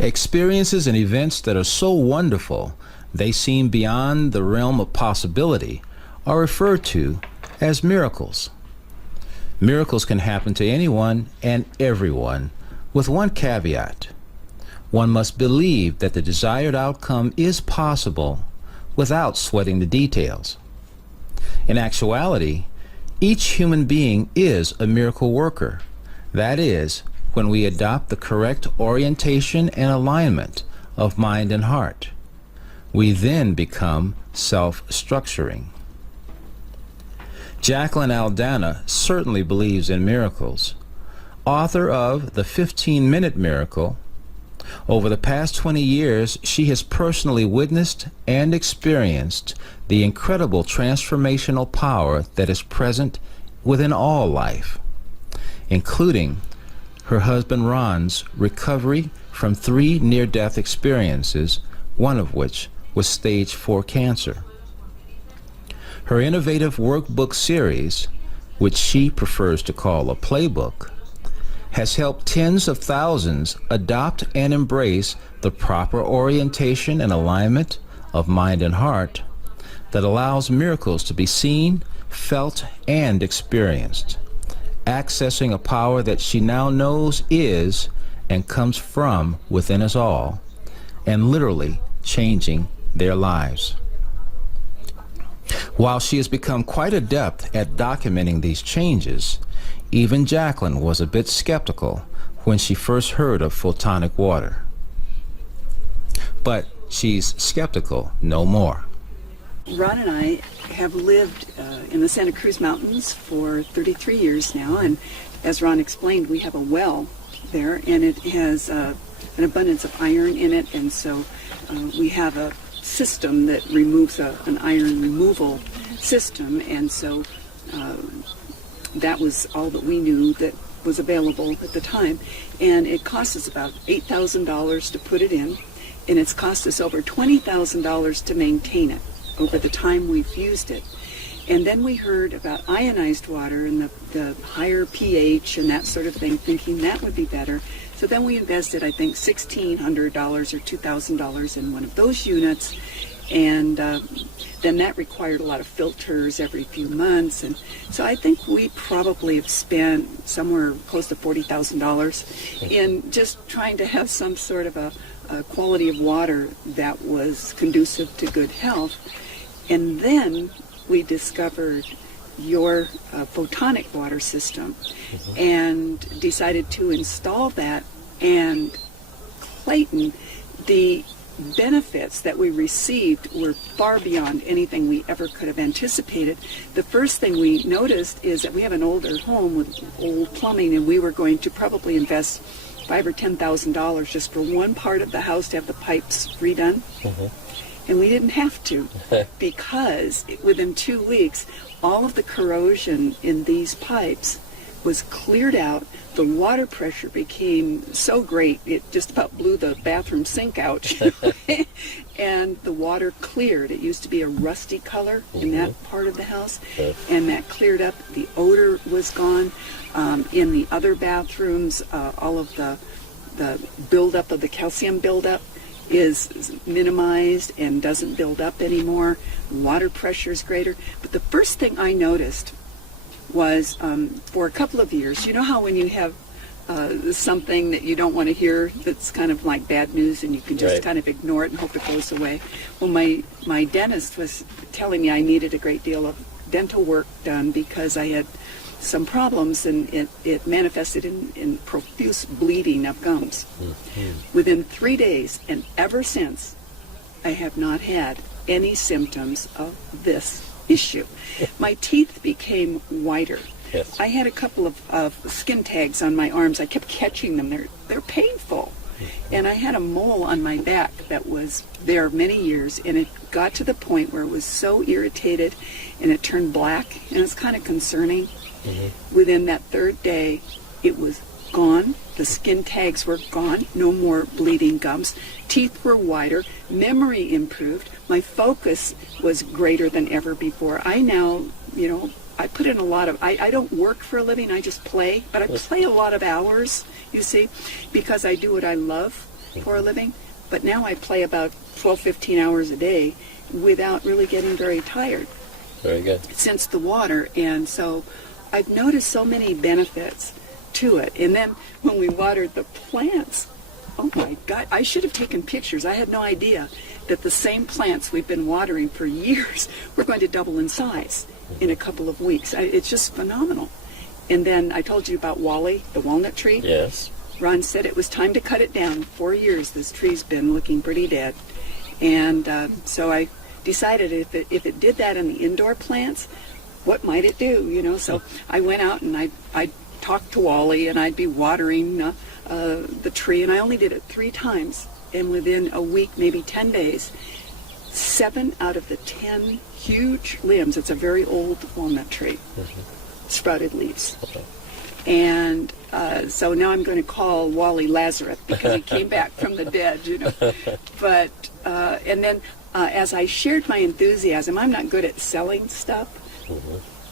Experiences and events that are so wonderful they seem beyond the realm of possibility are referred to as miracles. Miracles can happen to anyone and everyone, with one caveat. One must believe that the desired outcome is possible without sweating the details. In actuality, each human being is a miracle worker. That is, when we adopt the correct orientation and alignment of mind and heart. We then become self-structuring. Jacqueline Aldana certainly believes in miracles. Author of The 15-Minute Miracle, over the past 20 years, she has personally witnessed and experienced the incredible transformational power that is present within all life, including her husband Ron's recovery from 3 near-death experiences, one of which was stage 4 cancer. Her innovative workbook series, which she prefers to call a playbook, has helped tens of thousands adopt and embrace the proper orientation and alignment of mind and heart that allows miracles to be seen, felt, and experienced, accessing a power that she now knows is and comes from within us all, and literally changing their lives. While she has become quite adept at documenting these changes, even Jacqueline was a bit skeptical when she first heard of photonic water. But she's skeptical no more. Ron and I have lived in the Santa Cruz Mountains for 33 years now, and as Ron explained, we have a well there, and it has an abundance of iron in it, and so we have a system that removes an iron removal system, and so that was all that we knew that was available at the time, and it cost us about $8,000 to put it in, and it's cost us over $20,000 to maintain it over the time we've used it. And then we heard about ionized water and the higher pH and that sort of thing, thinking that would be better. So then we invested, I think, $1,600 or $2,000 in one of those units, and then that required a lot of filters every few months, and so I think we probably have spent somewhere close to $40,000 in just trying to have some sort of a quality of water that was conducive to good health. And then we discovered your photonic water system and decided to install that. And Clayton, the benefits that we received were far beyond anything we ever could have anticipated. The first thing we noticed is that we have an older home with old plumbing, and we were going to probably invest $5,000 or $10,000 just for one part of the house to have the pipes redone. And we didn't have to, because within 2 weeks, all of the corrosion in these pipes was cleared out. The water pressure became so great, it just about blew the bathroom sink out. And the water cleared. It used to be a rusty color in that part of the house, and that cleared up. The odor was gone. In the other bathrooms, all of the buildup of the calcium buildup is minimized and doesn't build up anymore. Water pressure is greater. But the first thing I noticed was for a couple of years, you know how when you have something that you don't want to hear that's kind of like bad news and you can just kind of ignore it and hope it goes away? Well, my dentist was telling me I needed a great deal of dental work done because I had some problems, and it manifested in profuse bleeding of gums. Within 3 days, and ever since, I have not had any symptoms of this issue. My teeth became whiter. I had a couple of skin tags on my arms. I kept catching them. They're painful. And I had a mole on my back that was there many years, and it got to the point where it was so irritated and it turned black, and it's kind of concerning. Within that 3rd day, it was gone. The skin tags were gone. No more bleeding gums. Teeth were whiter. Memory improved. My focus was greater than ever before. I now, I put in a lot of, I don't work for a living, I just play, but I play a lot of hours, you see, because I do what I love. for a living, but now I play about 12, 15 hours a day without really getting very tired. Very good. Since the water, and so I've noticed so many benefits to it. And then when we watered the plants, oh my God, I should have taken pictures. I had no idea that the same plants we've been watering for years were going to double in size in a couple of weeks. It's just phenomenal. And then I told you about Wally, the walnut tree. Yes. Ron said it was time to cut it down. 4 years this tree's been looking pretty dead. And so I decided if it did that in the indoor plants, what might it do, you know? So I went out and I'd talk to Wally, and I'd be watering the tree, and I only did it 3 times. And within a week, maybe 10 days, 7 out of the 10 huge limbs, it's a very old walnut tree, sprouted leaves. Okay. And so now I'm going to call Wally Lazarus because he came back from the dead, you know. But, and then as I shared my enthusiasm, I'm not good at selling stuff,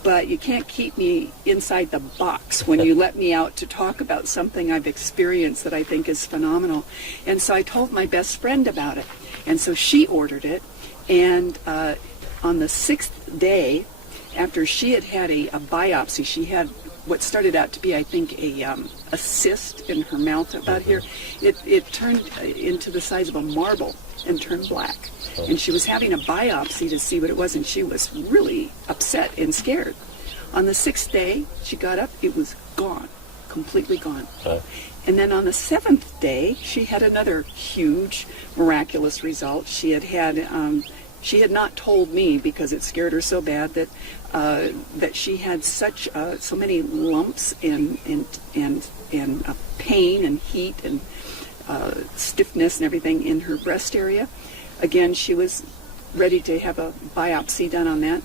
but you can't keep me inside the box when you let me out to talk about something I've experienced that I think is phenomenal. And so I told my best friend about it. And so she ordered it. And on the 6th day, after she had had a biopsy, she had what started out to be, I think, a cyst in her mouth about here. It turned into the size of a marble and turned black. And she was having a biopsy to see what it was, and she was really upset and scared. On the 6th day, she got up, it was gone, completely gone. And then on the 7th day, she had another huge, miraculous result. She had not told me because it scared her so bad that she had so many lumps and pain and heat and stiffness and everything in her breast area. Again, she was ready to have a biopsy done on that.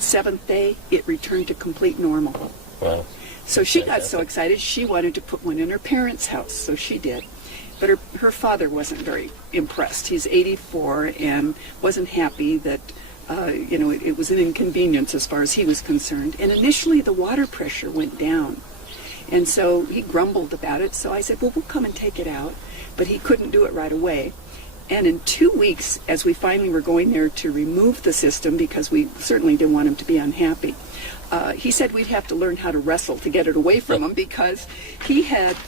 7th day, it returned to complete normal. Wow. So she got so excited, she wanted to put one in her parents' house, so she did. But her father wasn't very impressed. He's 84 and wasn't happy that, it was an inconvenience as far as he was concerned. And initially the water pressure went down. And so he grumbled about it. So I said, well, we'll come and take it out. But he couldn't do it right away. And in 2 weeks, as we finally were going there to remove the system, because we certainly didn't want him to be unhappy, he said we'd have to learn how to wrestle to get it away from him, because he had,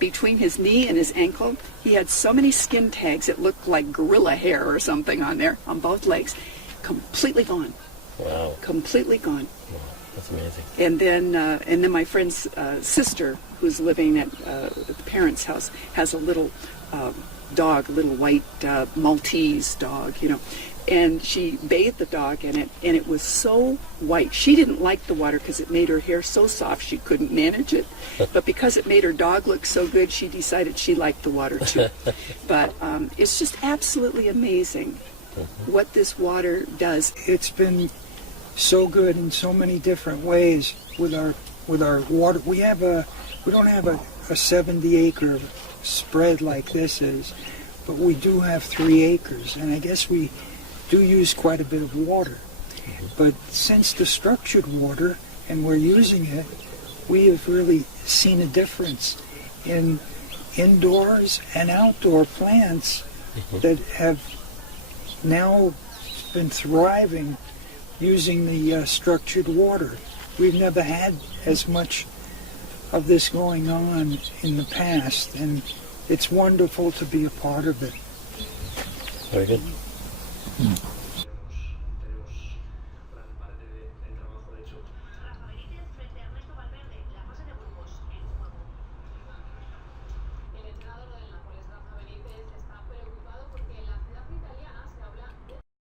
between his knee and his ankle, he had so many skin tags it looked like gorilla hair or something on there, on both legs. Completely gone. Wow. Completely gone. Wow. That's amazing. And then my friend's sister, who's living at the parents' house, has a little dog, a little white Maltese dog, and she bathed the dog in it, and it was so white. She didn't like the water because it made her hair so soft she couldn't manage it, but because it made her dog look so good, she decided she liked the water too. But it's just absolutely amazing what this water does. It's been so good in so many different ways with our water. We don't have a 70-acre spread like this is, but we do have 3 acres, and I guess we do use quite a bit of water. But since the structured water, and we're using it, we have really seen a difference in indoors and outdoor plants that have now been thriving using the structured water. We've never had as much of this going on in the past, and it's wonderful to be a part of it. Very good.